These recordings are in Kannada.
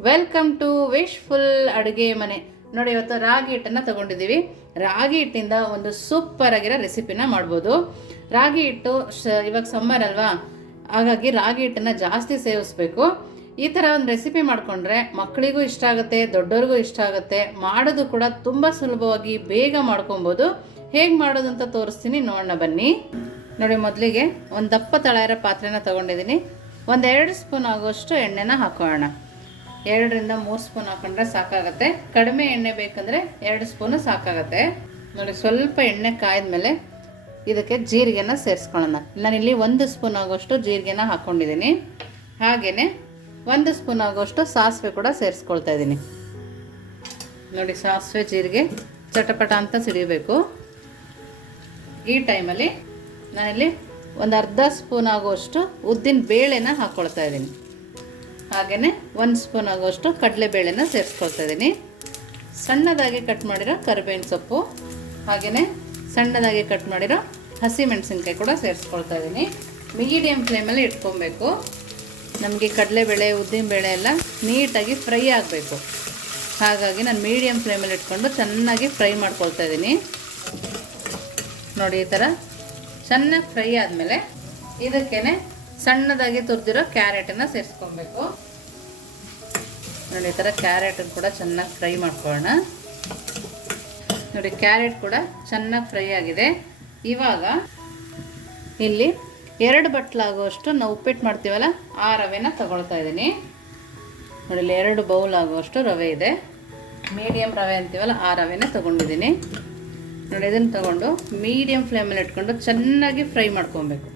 ವೆಲ್ಕಮ್ ಟು ವಿಶ್ಫುಲ್ ಅಡುಗೆ ಮನೆ. ನೋಡಿ, ಇವತ್ತು ರಾಗಿ ಹಿಟ್ಟನ್ನು ತಗೊಂಡಿದ್ದೀವಿ. ರಾಗಿ ಹಿಟ್ಟಿಂದ ಒಂದು ಸೂಪರ್ ಆಗಿರೋ ರೆಸಿಪಿನ ಮಾಡ್ಬೋದು. ರಾಗಿ ಹಿಟ್ಟು ಶ- ಇವಾಗ ಸಮ್ಮರ್ ಅಲ್ವಾ? ಹಾಗಾಗಿ ರಾಗಿ ಹಿಟ್ಟನ್ನು ಜಾಸ್ತಿ ಸೇವಿಸ್ಬೇಕು. ಈ ಥರ ಒಂದು ರೆಸಿಪಿ ಮಾಡಿಕೊಂಡ್ರೆ ಮಕ್ಕಳಿಗೂ ಇಷ್ಟ ಆಗುತ್ತೆ, ದೊಡ್ಡವ್ರಿಗೂ ಇಷ್ಟ ಆಗುತ್ತೆ. ಮಾಡೋದು ಕೂಡ ತುಂಬ ಸುಲಭವಾಗಿ ಬೇಗ ಮಾಡ್ಕೊಬೋದು. ಹೇಗೆ ಮಾಡೋದು ಅಂತ ತೋರಿಸ್ತೀನಿ. ನೋಡೋಣ, ಬನ್ನಿ. ನೋಡಿ, ಮೊದಲಿಗೆ ಒಂದು ದಪ್ಪ ತಳ ಇರೋ ಪಾತ್ರೆನ ತೊಗೊಂಡಿದ್ದೀನಿ. ಒಂದೆರಡು ಸ್ಪೂನ್ ಆಗುವಷ್ಟು ಎಣ್ಣೆನ ಹಾಕೋಣ. ಎರಡರಿಂದ ಮೂರು ಸ್ಪೂನ್ ಹಾಕೊಂಡ್ರೆ ಸಾಕಾಗತ್ತೆ. ಕಡಿಮೆ ಎಣ್ಣೆ ಬೇಕಂದ್ರೆ ಎರಡು ಸ್ಪೂನು ಸಾಕಾಗತ್ತೆ. ನೋಡಿ, ಸ್ವಲ್ಪ ಎಣ್ಣೆ ಕಾಯ್ದ್ಮೇಲೆ ಇದಕ್ಕೆ ಜೀರಿಗೆನ ಸೇರಿಸ್ಕೊಳ್ಳೋಣ. ನಾನಿಲ್ಲಿ ಒಂದು ಸ್ಪೂನ್ ಆಗೋಷ್ಟು ಜೀರಿಗೆನ ಹಾಕ್ಕೊಂಡಿದ್ದೀನಿ ಹಾಗೆಯೇ ಒಂದು ಸ್ಪೂನ್ ಆಗೋಷ್ಟು ಸಾಸಿವೆ ಕೂಡ ಸೇರಿಸ್ಕೊಳ್ತಾ ಇದ್ದೀನಿ. ನೋಡಿ, ಸಾಸಿವೆ, ಜೀರಿಗೆ ಚಟಪಟ ಅಂತ ಸಿಡಿಬೇಕು. ಈ ಟೈಮಲ್ಲಿ ನಾನಿಲ್ಲಿ ಒಂದು ಅರ್ಧ ಸ್ಪೂನ್ ಆಗುವಷ್ಟು ಉದ್ದಿನ ಬೇಳೆನ ಹಾಕ್ಕೊಳ್ತಾ ಇದ್ದೀನಿ. ಹಾಗೆಯೇ ಒಂದು ಸ್ಪೂನ್ ಆಗೋಷ್ಟು ಕಡಲೆಬೇಳೆನ ಸೇರಿಸ್ಕೊಳ್ತಾ ಇದ್ದೀನಿ ಸಣ್ಣದಾಗಿ ಕಟ್ ಮಾಡಿರೋ ಕರಿಬೇವಿನ ಸೊಪ್ಪು ಹಾಗೆಯೇ ಸಣ್ಣದಾಗಿ ಕಟ್ ಮಾಡಿರೋ ಹಸಿ ಮೆಣಸಿನ್ಕಾಯಿ ಕೂಡ ಸೇರಿಸ್ಕೊಳ್ತಾ ಇದ್ದೀನಿ ಮೀಡಿಯಮ್ ಫ್ಲೇಮಲ್ಲಿ ಇಟ್ಕೊಬೇಕು. ನಮಗೆ ಕಡಲೆಬೇಳೆ, ಉದ್ದಿನಬೇಳೆ ಎಲ್ಲ ನೀಟಾಗಿ ಫ್ರೈ ಆಗಬೇಕು. ಹಾಗಾಗಿ ನಾನು ಮೀಡಿಯಮ್ ಫ್ಲೇಮಲ್ಲಿ ಇಟ್ಕೊಂಡು ಚೆನ್ನಾಗಿ ಫ್ರೈ ಮಾಡ್ಕೊಳ್ತಾ ಇದ್ದೀನಿ ನೋಡಿ ಈ ಥರ ಚೆನ್ನಾಗಿ ಫ್ರೈ ಆದಮೇಲೆ ಇದಕ್ಕೇನೆ ಸಣ್ಣದಾಗಿ ತುರಿದಿರೋ ಕ್ಯಾರೆಟನ್ನು ಸೇರಿಸ್ಕೊಬೇಕು. ನೋಡಿ, ಈ ಥರ ಕ್ಯಾರೆಟನ್ನು ಕೂಡ ಚೆನ್ನಾಗಿ ಫ್ರೈ ಮಾಡ್ಕೊಳ್ಳೋಣ. ನೋಡಿ, ಕ್ಯಾರೆಟ್ ಕೂಡ ಚೆನ್ನಾಗಿ ಫ್ರೈ ಆಗಿದೆ. ಇವಾಗ ಇಲ್ಲಿ ಎರಡು ಬಟ್ಲಾಗುವಷ್ಟು ನಾವು ಉಪ್ಪಿಟ್ಟು ಮಾಡ್ತೀವಲ್ಲ, ಆ ರವೆನ ತಗೊಳ್ತಾ ಇದ್ದೀನಿ. ನೋಡಿ, ಇಲ್ಲಿ ಎರಡು ಬೌಲ್ ಆಗುವಷ್ಟು ರವೆ ಇದೆ. ಮೀಡಿಯಮ್ ರವೆ ಅಂತೀವಲ್ಲ, ಆ ರವೆನ ತಗೊಂಡಿದ್ದೀನಿ. ನೋಡಿ, ಇದನ್ನು ತಗೊಂಡು ಮೀಡಿಯಮ್ ಫ್ಲೇಮಲ್ಲಿ ಇಟ್ಕೊಂಡು ಚೆನ್ನಾಗಿ ಫ್ರೈ ಮಾಡ್ಕೊಬೇಕು.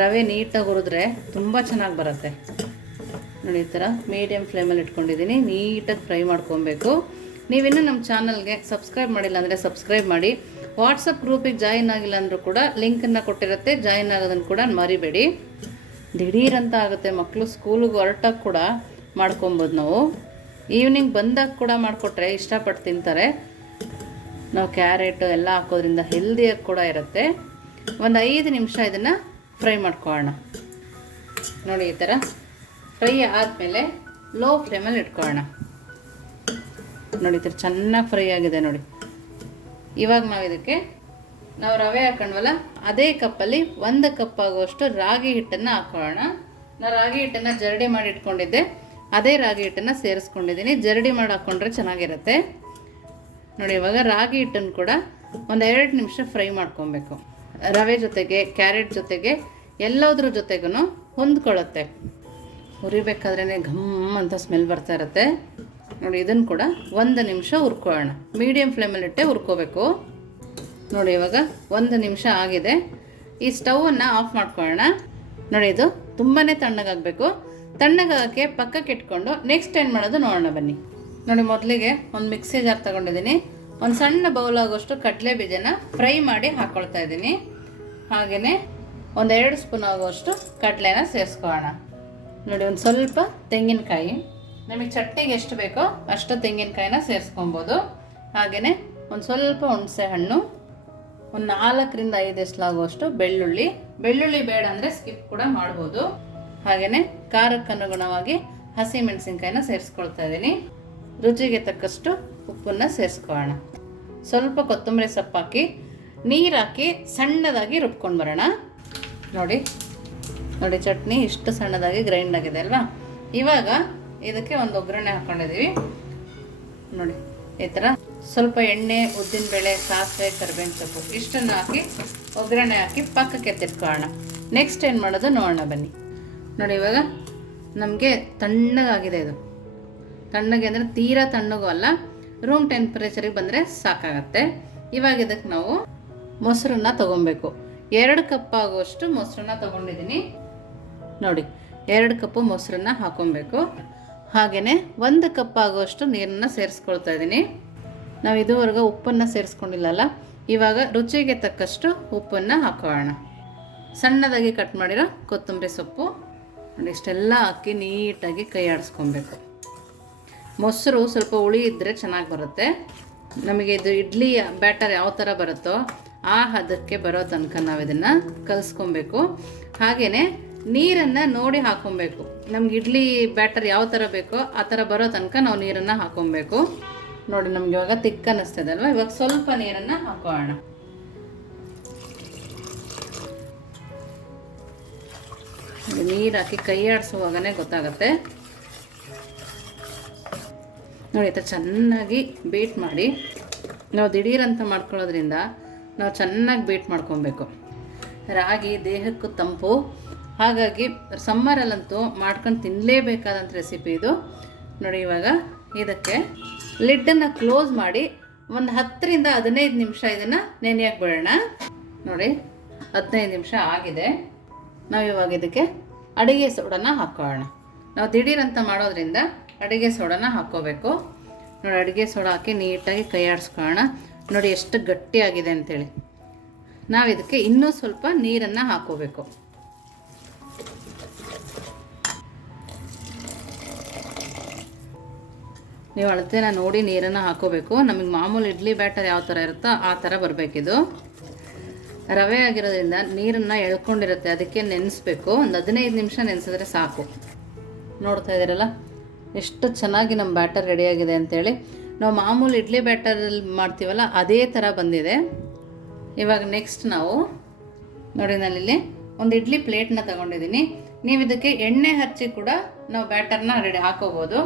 ರವೆ ನೀಟಾಗಿ ಹುರಿದ್ರೆ ತುಂಬ ಚೆನ್ನಾಗಿ ಬರುತ್ತೆ. ನೋಡಿ ಈ ಥರ ಮೀಡಿಯಮ್ ಫ್ಲೇಮಲ್ಲಿ ಇಟ್ಕೊಂಡಿದ್ದೀನಿ. ನೀಟಾಗಿ ಫ್ರೈ ಮಾಡ್ಕೊಬೇಕು. ನೀವಿನ್ನೂ ನಮ್ಮ ಚಾನಲ್ಗೆ ಸಬ್ಸ್ಕ್ರೈಬ್ ಮಾಡಿಲ್ಲ ಅಂದರೆ ಸಬ್ಸ್ಕ್ರೈಬ್ ಮಾಡಿ. ವಾಟ್ಸಪ್ ಗ್ರೂಪಿಗೆ ಜಾಯಿನ್ ಆಗಿಲ್ಲ ಅಂದರೂ ಕೂಡ ಲಿಂಕನ್ನು ಕೊಟ್ಟಿರುತ್ತೆ. ಜಾಯಿನ್ ಆಗೋದನ್ನು ಕೂಡ ಮರಿಬೇಡಿ. ದಿಢೀರಂತ ಆಗುತ್ತೆ ಮಕ್ಕಳು ಸ್ಕೂಲಿಗೆ ಹೊರಟಾಗ ಕೂಡ ಮಾಡ್ಕೊಬೋದು ನಾವು. ಈವ್ನಿಂಗ್ ಬಂದಾಗ ಕೂಡ ಮಾಡಿಕೊಟ್ರೆ ಇಷ್ಟಪಟ್ಟು ತಿಂತಾರೆ. ನಾವು ಕ್ಯಾರೆಟು ಎಲ್ಲ ಹಾಕೋದ್ರಿಂದ ಹೆಲ್ದಿಯಾಗಿ ಕೂಡ ಇರುತ್ತೆ. ಒಂದು ಐದು ನಿಮಿಷ ಇದನ್ನು ಫ್ರೈ ಮಾಡ್ಕೊಳ್ಳೋಣ ನೋಡಿ ಈ ಥರ. ಫ್ರೈ ಆದಮೇಲೆ ಲೋ ಫ್ಲೇಮಲ್ಲಿ ಇಟ್ಕೊಳ್ಳೋಣ ನೋಡಿ ಈ ಥರ ಚೆನ್ನಾಗಿ ಫ್ರೈ ಆಗಿದೆ ನೋಡಿ. ಇವಾಗ ನಾವು ಇದಕ್ಕೆ ನಾವು ರವೆ ಹಾಕೊಂಡ್ವಲ್ಲ, ಅದೇ ಕಪ್ಪಲ್ಲಿ ಒಂದು ಕಪ್ ಆಗುವಷ್ಟು ರಾಗಿ ಹಿಟ್ಟನ್ನು ಹಾಕೊಳ್ಳೋಣ. ನಾನು ರಾಗಿ ಹಿಟ್ಟನ್ನು ಜರಡಿ ಮಾಡಿ ಇಟ್ಕೊಂಡಿದ್ದೆ. ಅದೇ ರಾಗಿ ಹಿಟ್ಟನ್ನು ಸೇರಿಸ್ಕೊಂಡಿದ್ದೀನಿ. ಜರಡಿ ಮಾಡಿ ಹಾಕ್ಕೊಂಡ್ರೆ ಚೆನ್ನಾಗಿರುತ್ತೆ. ನೋಡಿ ಇವಾಗ ರಾಗಿ ಹಿಟ್ಟನ್ನು ಕೂಡ ಒಂದು ಎರಡು ನಿಮಿಷ ಫ್ರೈ ಮಾಡ್ಕೊಬೇಕು. ರವೆ ಜೊತೆಗೆ, ಕ್ಯಾರೆಟ್ ಜೊತೆಗೆ ಎಲ್ಲದ್ರ ಜೊತೆಗೂ ಹೊಂದ್ಕೊಳ್ಳುತ್ತೆ. ಹುರಿಬೇಕಾದ್ರೇ ಘಮ್ ಅಂತ ಸ್ಮೆಲ್ ಬರ್ತಾ ಇರುತ್ತೆ. ನೋಡಿ, ಇದನ್ನು ಕೂಡ ಒಂದು ನಿಮಿಷ ಹುರ್ಕೊಳ್ಳೋಣ. ಮೀಡಿಯಮ್ ಫ್ಲೇಮಲ್ಲಿಟ್ಟೆ ಹುರ್ಕೋಬೇಕು. ನೋಡಿ, ಇವಾಗ ಒಂದು ನಿಮಿಷ ಆಗಿದೆ. ಈ ಸ್ಟವನ್ನು ಆಫ್ ಮಾಡ್ಕೊಳ್ಳೋಣ. ನೋಡಿ, ಇದು ತುಂಬಾ ತಣ್ಣಗಾಗಬೇಕು. ತಣ್ಣಗಾಗಕ್ಕೆ ಪಕ್ಕಕ್ಕೆ ಇಟ್ಕೊಂಡು ನೆಕ್ಸ್ಟ್ ಏನು ಮಾಡೋದು ನೋಡೋಣ ಬನ್ನಿ. ನೋಡಿ, ಮೊದಲಿಗೆ ಒಂದು ಮಿಕ್ಸಿ ಜಾರ್ ತಗೊಂಡಿದ್ದೀನಿ. ಒಂದು ಸಣ್ಣ ಬೌಲ್ ಆಗೋಷ್ಟು ಕಡಲೆ ಬೀಜನ ಫ್ರೈ ಮಾಡಿ ಹಾಕ್ಕೊಳ್ತಾ ಇದ್ದೀನಿ. ಹಾಗೆಯೇ ಒಂದು ಎರಡು ಸ್ಪೂನ್ ಆಗುವಷ್ಟು ಕಡಲೆನ ಸೇರಿಸ್ಕೊಳ್ಳೋಣ. ನೋಡಿ, ಒಂದು ಸ್ವಲ್ಪ ತೆಂಗಿನಕಾಯಿ. ನಮಗೆ ಚಟ್ನಿಗೆ ಎಷ್ಟು ಬೇಕೋ ಅಷ್ಟು ತೆಂಗಿನಕಾಯಿನ ಸೇರಿಸ್ಕೊಬೋದು. ಹಾಗೆಯೇ ಒಂದು ಸ್ವಲ್ಪ ಹುಣಸೆ ಹಣ್ಣು, ಒಂದು ನಾಲ್ಕರಿಂದ ಐದು ಎಸ್ಲಾಗುವಷ್ಟು ಬೆಳ್ಳುಳ್ಳಿ. ಬೆಳ್ಳುಳ್ಳಿ ಬೇಡ ಅಂದರೆ ಸ್ಕಿಪ್ ಕೂಡ ಮಾಡ್ಬೋದು. ಹಾಗೆಯೇ ಖಾರಕ್ಕನುಗುಣವಾಗಿ ಹಸಿ ಮೆಣಸಿನ್ಕಾಯಿನ ಸೇರಿಸ್ಕೊಳ್ತಾ ಇದ್ದೀನಿ ರುಚಿಗೆ ತಕ್ಕಷ್ಟು ಉಪ್ಪನ್ನು ಸೇರಿಸ್ಕೊಳ್ಳೋಣ. ಸ್ವಲ್ಪ ಕೊತ್ತಂಬರಿ ಸೊಪ್ಪು ಹಾಕಿ ನೀರು ಸಣ್ಣದಾಗಿ ರುಬ್ಕೊಂಡು ಬರೋಣ. ನೋಡಿ ನೋಡಿ ಚಟ್ನಿ ಇಷ್ಟು ಸಣ್ಣದಾಗಿ ಗ್ರೈಂಡ್ ಆಗಿದೆ ಅಲ್ವಾ? ಇವಾಗ ಇದಕ್ಕೆ ಒಂದು ಒಗ್ಗರಣೆ ಹಾಕ್ಕೊಂಡಿದ್ದೀವಿ ನೋಡಿ, ಈ ಥರ ಸ್ವಲ್ಪ ಎಣ್ಣೆ ಉದ್ದಿನಬೇಳೆ ಸಾಸಿವೆ, ಕರಿಬೇವಿನ ಸೊಪ್ಪು ಇಷ್ಟನ್ನು ಹಾಕಿ ಒಗ್ಗರಣೆ ಹಾಕಿ ಪಕ್ಕಕ್ಕೆ ಎತ್ತಿಟ್ಕೊಳ್ಳೋಣ ನೆಕ್ಸ್ಟ್ ಏನು ಮಾಡೋದು? ನೋಡೋಣ, ಬನ್ನಿ. ನೋಡಿ, ಇವಾಗ ನಮಗೆ ತಣ್ಣಗಾಗಿದೆ ಇದು. ತಣ್ಣಗೆ ಅಂದರೆ ತೀರಾ ತಣ್ಣಗೂ ಅಲ್ಲ ರೂಮ್ ಟೆಂಪ್ರೇಚರಿಗೆ ಬಂದರೆ ಸಾಕಾಗತ್ತೆ. ಇವಾಗ ಇದಕ್ಕೆ ನಾವು ಮೊಸರನ್ನ ತೊಗೊಬೇಕು. ಎರಡು ಕಪ್ ಆಗುವಷ್ಟು ಮೊಸರನ್ನ ತೊಗೊಂಡಿದ್ದೀನಿ. ನೋಡಿ, ಎರಡು ಕಪ್ಪು ಮೊಸರನ್ನ ಹಾಕೊಬೇಕು. ಹಾಗೆಯೇ ಒಂದು ಕಪ್ ಆಗುವಷ್ಟು ನೀರನ್ನು ಸೇರಿಸ್ಕೊಳ್ತಾ ಇದ್ದೀನಿ. ನಾವು ಇದುವರೆಗೂ ಉಪ್ಪನ್ನು ಸೇರಿಸ್ಕೊಂಡಿಲ್ಲಲ್ಲ, ಇವಾಗ ರುಚಿಗೆ ತಕ್ಕಷ್ಟು ಉಪ್ಪನ್ನು ಹಾಕೋಣ. ಸಣ್ಣದಾಗಿ ಕಟ್ ಮಾಡಿರೋ ಕೊತ್ತಂಬರಿ ಸೊಪ್ಪು. ಇಷ್ಟೆಲ್ಲ ಹಾಕಿ ನೀಟಾಗಿ ಕೈ ಆಡಿಸ್ಕೊಬೇಕು. ಮೊಸರು ಸ್ವಲ್ಪ ಹುಳಿ ಇದ್ದರೆ ಚೆನ್ನಾಗಿ ಬರುತ್ತೆ. ನಮಗೆ ಇದು ಇಡ್ಲಿ ಬ್ಯಾಟರ್ ಯಾವ ಥರ ಬರುತ್ತೋ ಆ ಹದಕ್ಕೆ ಬರೋ ತನಕ ನಾವು ಇದನ್ನು ಕಲಿಸ್ಕೊಬೇಕು. ಹಾಗೆಯೇ ನೀರನ್ನು ನೋಡಿ ಹಾಕೊಬೇಕು. ನಮ್ಗೆ ಇಡ್ಲಿ ಬ್ಯಾಟರ್ ಯಾವ ಥರ ಬೇಕೋ ಆ ಥರ ಬರೋ ತನಕ ನಾವು ನೀರನ್ನು ಹಾಕೊಬೇಕು. ನೋಡಿ, ನಮ್ಗೆ ಇವಾಗ ತಿಕ್ಕ ಅನ್ನಿಸ್ತದೆ ಅಲ್ವಾ ಇವಾಗ ಸ್ವಲ್ಪ ನೀರನ್ನು ಹಾಕೋಣ. ನೀರು ಹಾಕಿ ಕೈ ಆಡಿಸುವಾಗನೇ ಗೊತ್ತಾಗತ್ತೆ. ನೋಡಿ ಆಯ್ತಾ ಚೆನ್ನಾಗಿ ಬೀಟ್ ಮಾಡಿ. ನಾವು ದಿಢೀರಂತ ಮಾಡ್ಕೊಳ್ಳೋದ್ರಿಂದ ನಾವು ಚೆನ್ನಾಗಿ ಬೀಟ್ ಮಾಡ್ಕೊಬೇಕು. ರಾಗಿ ದೇಹಕ್ಕೂ ತಂಪು. ಹಾಗಾಗಿ ಸಮ್ಮರಲ್ಲಂತೂ ಮಾಡ್ಕೊಂಡು ತಿನ್ನಲೇಬೇಕಾದಂಥ ರೆಸಿಪಿ ಇದು. ನೋಡಿ ಇವಾಗ ಇದಕ್ಕೆ ಲಿಡ್ಡನ್ನು ಕ್ಲೋಸ್ ಮಾಡಿ ಒಂದು ಹತ್ತರಿಂದ ಹದಿನೈದು ನಿಮಿಷ ಇದನ್ನು ನೆನೆಯಕ್ಕೆ ಬಿಡೋಣ. ನೋಡಿ, ಹದಿನೈದು ನಿಮಿಷ ಆಗಿದೆ. ನಾವು ಇವಾಗ ಇದಕ್ಕೆ ಅಡುಗೆ ಸೋಡನ ಹಾಕೋಣ ನಾವು ದಿಢೀರಂತ ಮಾಡೋದ್ರಿಂದ ಅಡುಗೆ ಸೋಡನ ಹಾಕ್ಕೋಬೇಕು. ನೋಡಿ, ಅಡುಗೆ ಸೋಡ ಹಾಕಿ ನೀಟಾಗಿ ಕೈ ಆಡಿಸ್ಕೊಳ್ಳೋಣ ನೋಡಿ ಎಷ್ಟು ಗಟ್ಟಿಯಾಗಿದೆ ಅಂತೇಳಿ. ನಾವು ಇದಕ್ಕೆ ಇನ್ನೂ ಸ್ವಲ್ಪ ನೀರನ್ನು ಹಾಕೋಬೇಕು. ನೀವು ಅಳತೆನ ನೋಡಿ ನೀರನ್ನು ಹಾಕೋಬೇಕು. ನಮಗೆ ಮಾಮೂಲಿ ಇಡ್ಲಿ ಬ್ಯಾಟರ್ ಯಾವ ಥರ ಇರುತ್ತೋ ಆ ಥರ ಬರಬೇಕಿದು. ರವೆ ಆಗಿರೋದ್ರಿಂದ ನೀರನ್ನು ಎಳ್ಕೊಂಡಿರುತ್ತೆ, ಅದಕ್ಕೆ ನೆನೆಸ್ಬೇಕು. ಒಂದು ಹದಿನೈದು ನಿಮಿಷ ನೆನೆಸಿದ್ರೆ ಸಾಕು. ನೋಡ್ತಾ ಇದ್ದೀರಲ್ಲ ಎಷ್ಟು ಚೆನ್ನಾಗಿ ನಮ್ಮ ಬ್ಯಾಟರ್ ರೆಡಿಯಾಗಿದೆ ಅಂತೇಳಿ. ನಾವು ಮಾಮೂಲಿ ಇಡ್ಲಿ ಬ್ಯಾಟರಲ್ಲಿ ಮಾಡ್ತೀವಲ್ಲ, ಅದೇ ಥರ ಬಂದಿದೆ. ಇವಾಗ ನೆಕ್ಸ್ಟ್ ನಾವು, ನೋಡಿ ನಾನಿಲ್ಲಿ ಒಂದು ಇಡ್ಲಿ ಪ್ಲೇಟ್ನ ತಗೊಂಡಿದ್ದೀನಿ. ನೀವು ಇದಕ್ಕೆ ಎಣ್ಣೆ ಹಚ್ಚಿ ಕೂಡ ನಾವು ಬ್ಯಾಟರ್ನ ರೆಡಿ ಹಾಕೋಬೋದು.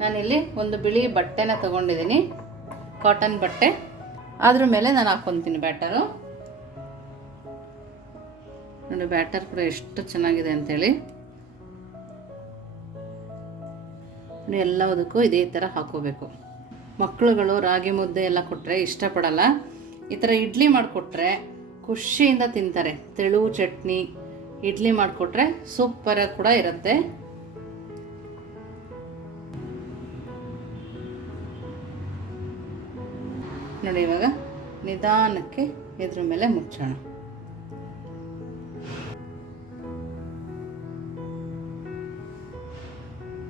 ನಾನಿಲ್ಲಿ ಒಂದು ಬಿಳಿ ಬಟ್ಟೆನ ತಗೊಂಡಿದ್ದೀನಿ ಕಾಟನ್ ಬಟ್ಟೆ. ಅದ್ರ ಮೇಲೆ ನಾನು ಹಾಕ್ಕೊತೀನಿ ಬ್ಯಾಟರು. ನೋಡಿ ಬ್ಯಾಟರ್ ಕೂಡ ಎಷ್ಟು ಚೆನ್ನಾಗಿದೆ ನೋಡಿ ಎಲ್ಲದಕ್ಕೂ ಇದೇ ಥರ ಹಾಕೋಬೇಕು. ಮಕ್ಕಳುಗಳು ರಾಗಿ ಮುದ್ದೆ ಎಲ್ಲ ಕೊಟ್ಟರೆ ಇಷ್ಟಪಡಲ್ಲ. ಈ ಥರ ಇಡ್ಲಿ ಮಾಡಿಕೊಟ್ರೆ ಖುಷಿಯಿಂದ ತಿಂತಾರೆ. ತೆಳು, ಚಟ್ನಿ ಇಡ್ಲಿ ಮಾಡಿಕೊಟ್ರೆ ಸೂಪರಾಗಿ ಕೂಡ ಇರುತ್ತೆ. ನೋಡಿ ಇವಾಗ ನಿಧಾನಕ್ಕೆ ಇದ್ರ ಮೇಲೆ ಮುಚ್ಚೋಣ.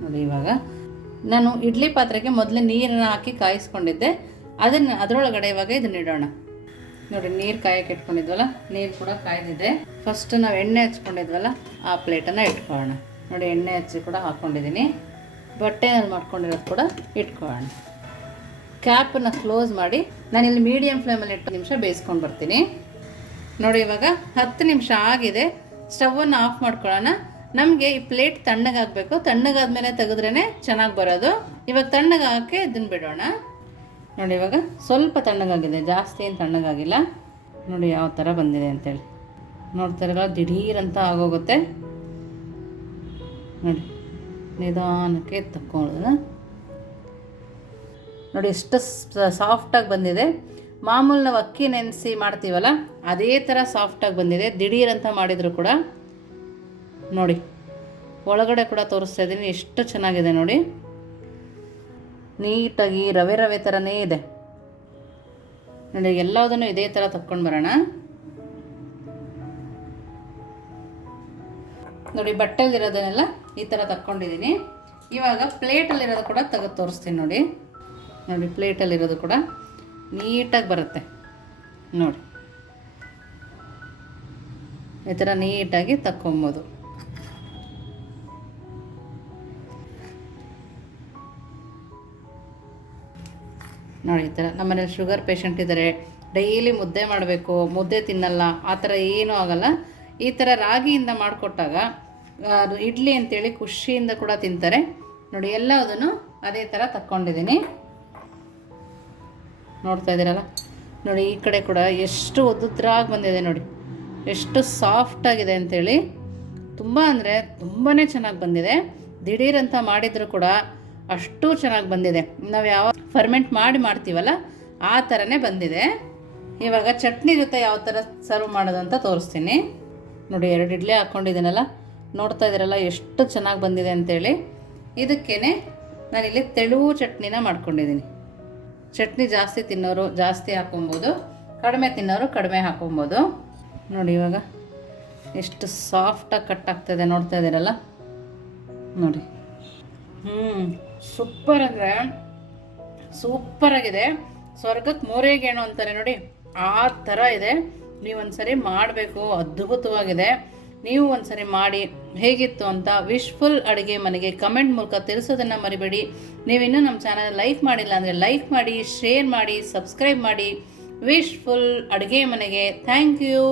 ನೋಡಿ ಇವಾಗ ನಾನು ಇಡ್ಲಿ ಪಾತ್ರೆಗೆ ಮೊದಲು ನೀರನ್ನು ಹಾಕಿ ಕಾಯಿಸ್ಕೊಂಡಿದ್ದೆ. ಅದನ್ನು ಅದರೊಳಗಡೆ ಇವಾಗ ಇದನ್ನ ಇಡೋಣ. ನೋಡಿ, ನೀರು ಕಾಯಕ್ಕೆ ಇಟ್ಕೊಂಡಿದ್ವಲ್ಲ, ನೀರು ಕೂಡ ಕಾಯ್ದಿದೆ. ಫಸ್ಟ್ ನಾವು ಎಣ್ಣೆ ಹಚ್ಕೊಂಡಿದ್ವಲ್ಲ, ಆ ಪ್ಲೇಟನ್ನು ಇಟ್ಕೊಳ್ಳೋಣ. ನೋಡಿ, ಎಣ್ಣೆ ಹಚ್ಚಿ ಕೂಡ ಹಾಕ್ಕೊಂಡಿದ್ದೀನಿ ಬಟ್ಟೆನಲ್ಲಿ ಮಾಡ್ಕೊಂಡಿರೋದು ಕೂಡ ಇಟ್ಕೊಳ್ಳೋಣ. ಕ್ಯಾಪನ್ನು ಕ್ಲೋಸ್ ಮಾಡಿ ನಾನಿಲ್ಲಿ ಮೀಡಿಯಮ್ ಫ್ಲೇಮಲ್ಲಿ ಇಟ್ಟು ನಿಮಿಷ ಬೇಯಿಸ್ಕೊಂಡು ಬರ್ತೀನಿ. ನೋಡಿ, ಇವಾಗ ಹತ್ತು ನಿಮಿಷ ಆಗಿದೆ. ಸ್ಟವನ್ನು ಆಫ್ ಮಾಡ್ಕೊಳ್ಳೋಣ. ನಮಗೆ ಈ ಪ್ಲೇಟ್ ತಣ್ಣಗಾಗಬೇಕು ತಣ್ಣಗಾದ್ಮೇಲೆ ತೆಗೆದ್ರೇ ಚೆನ್ನಾಗಿ ಬರೋದು. ಇವಾಗ ತಣ್ಣಗಾಗಕ್ಕೆ ಇದನ್ನು ಬಿಡೋಣ. ನೋಡಿ ಇವಾಗ ಸ್ವಲ್ಪ ತಣ್ಣಗಾಗಿದೆ ಜಾಸ್ತಿ ಏನು ತಣ್ಣಗಾಗಿಲ್ಲ ನೋಡಿ ಯಾವ ಥರ ಬಂದಿದೆ ಅಂತೇಳಿ. ನೋಡ್ತಾರಲ್ಲ, ದಿಢೀರಂತ ಆಗೋಗುತ್ತೆ. ನೋಡಿ, ನಿಧಾನಕ್ಕೆ ತಕ್ಕೊಳ್ಳೋದನ್ನ ನೋಡಿ ಎಷ್ಟು ಸಾಫ್ಟಾಗಿ ಬಂದಿದೆ. ಮಾಮೂಲು ನಾವು ಅಕ್ಕಿ ನೆನೆಸಿ ಮಾಡ್ತೀವಲ್ಲ, ಅದೇ ಥರ ಸಾಫ್ಟಾಗಿ ಬಂದಿದೆ. ದಿಢೀರಂತ ಮಾಡಿದರೂ ಕೂಡ. ನೋಡಿ, ಒಳಗಡೆ ಕೂಡ ತೋರಿಸ್ತಾ ಇದ್ದೀನಿ, ಎಷ್ಟು ಚೆನ್ನಾಗಿದೆ ನೋಡಿ. ನೀಟಾಗಿ ರವೆ ರವೆ ಥರನೇ ಇದೆ. ನೋಡಿ, ಎಲ್ಲದನ್ನು ಇದೇ ಥರ ತಕ್ಕೊಂಡು ಬರೋಣ. ನೋಡಿ ಬಟ್ಟೆಲಿರೋದನ್ನೆಲ್ಲ ಈ ಥರ ತಕ್ಕೊಂಡಿದ್ದೀನಿ. ಇವಾಗ ಪ್ಲೇಟಲ್ಲಿರೋದು ಕೂಡ ತೆಗೆದು ತೋರಿಸ್ತೀನಿ ನೋಡಿ. ನೋಡಿ, ಪ್ಲೇಟಲ್ಲಿರೋದು ಕೂಡ ನೀಟಾಗಿ ಬರುತ್ತೆ. ನೋಡಿ. ಈ ಥರ ನೀಟಾಗಿ ತಕ್ಕೊಬೋದು. ನೋಡಿ, ಈ ಥರ ನಮ್ಮನೇಲಿ ಶುಗರ್ ಪೇಷಂಟ್ ಇದ್ದಾರೆ. ಡೈಲಿ ಮುದ್ದೆ ಮಾಡಬೇಕು, ಮುದ್ದೆ ತಿನ್ನಲ್ಲ, ಆ ಥರ ಏನೂ ಆಗಲ್ಲ. ಈ ಥರ ರಾಗಿಯಿಂದ ಮಾಡಿಕೊಟ್ಟಾಗ ಅದು ಇಡ್ಲಿ ಅಂತೇಳಿ ಖುಷಿಯಿಂದ ಕೂಡ ತಿಂತಾರೆ. ನೋಡಿ, ಎಲ್ಲದನ್ನು ಅದೇ ಥರ ತಕ್ಕೊಂಡಿದ್ದೀನಿ. ನೋಡ್ತಾ ಇದ್ದೀರಲ್ಲ? ನೋಡಿ, ಈ ಕಡೆ ಕೂಡ ಎಷ್ಟು ಒದ್ದುದ್ರಾಗಿ ಬಂದಿದೆ ನೋಡಿ. ಎಷ್ಟು ಸಾಫ್ಟಾಗಿದೆ ಅಂಥೇಳಿ ತುಂಬ ಅಂದರೆ ತುಂಬಾ ಚೆನ್ನಾಗಿ ಬಂದಿದೆ. ದಿಢೀರಂತ ಮಾಡಿದರೂ ಕೂಡ ಅಷ್ಟು ಚೆನ್ನಾಗಿ ಬಂದಿದೆ. ನಾವು ಯಾವ ಫರ್ಮೆಂಟ್ ಮಾಡಿ ಮಾಡ್ತೀವಲ್ಲ, ಆ ಥರನೇ ಬಂದಿದೆ. ಇವಾಗ ಚಟ್ನಿ ಜೊತೆ ಯಾವ ಥರ ಸರ್ವ್ ಮಾಡೋದು ಅಂತ ತೋರಿಸ್ತೀನಿ. ನೋಡಿ, ಎರಡು ಇಡ್ಲಿ ಹಾಕ್ಕೊಂಡಿದ್ದೀನಲ್ಲ ನೋಡ್ತಾ ಇದ್ದೀರಲ್ಲ ಎಷ್ಟು ಚೆನ್ನಾಗಿ ಬಂದಿದೆ ಅಂತೇಳಿ. ಇದಕ್ಕೇ ನಾನಿಲ್ಲಿ ತೆಳು ಚಟ್ನಿನ ಮಾಡ್ಕೊಂಡಿದ್ದೀನಿ. ಚಟ್ನಿ ಜಾಸ್ತಿ ತಿನ್ನೋರು ಜಾಸ್ತಿ ಹಾಕೊಬೋದು ಕಡಿಮೆ ತಿನ್ನೋರು ಕಡಿಮೆ ಹಾಕೊಬೋದು ನೋಡಿ, ಇವಾಗ ಎಷ್ಟು ಸಾಫ್ಟಾಗಿ ಕಟ್ ಆಗ್ತಾಯಿದೆ ನೋಡ್ತಾ ಇದ್ದೀರಲ್ಲ. ನೋಡಿ. ಹ್ಞೂ ಸೂಪರ್ ಅಂದರೆ ಸೂಪರಾಗಿದೆ ಸ್ವರ್ಗಕ್ಕೆ ಮೂರೇ ಗೇಣು ಅಂತಾರೆ ನೋಡಿ, ಆ ಥರ ಇದೆ. ನೀವು ಒಂದ್ಸರಿ ಮಾಡಬೇಕು, ಅದ್ಭುತವಾಗಿದೆ. ನೀವು ಒಂದ್ಸರಿ ಮಾಡಿ, ಹೇಗಿತ್ತು ಅಂತ ವಿಶ್ಫುಲ್ ಅಡುಗೆ ಮನೆಗೆ ಕಮೆಂಟ್ ಮೂಲಕ ತಿಳಿಸೋದನ್ನು ಮರಿಬೇಡಿ. ನೀವಿನ್ನೂ ನಮ್ಮ ಚಾನಲ್ ಲೈಕ್ ಮಾಡಿಲ್ಲ ಅಂದರೆ ಲೈಕ್ ಮಾಡಿ ಶೇರ್ ಮಾಡಿ ಸಬ್ಸ್ಕ್ರೈಬ್ ಮಾಡಿ. ವಿಶ್ಫುಲ್ ಅಡುಗೆ ಮನೆಗೆ ಥ್ಯಾಂಕ್ ಯು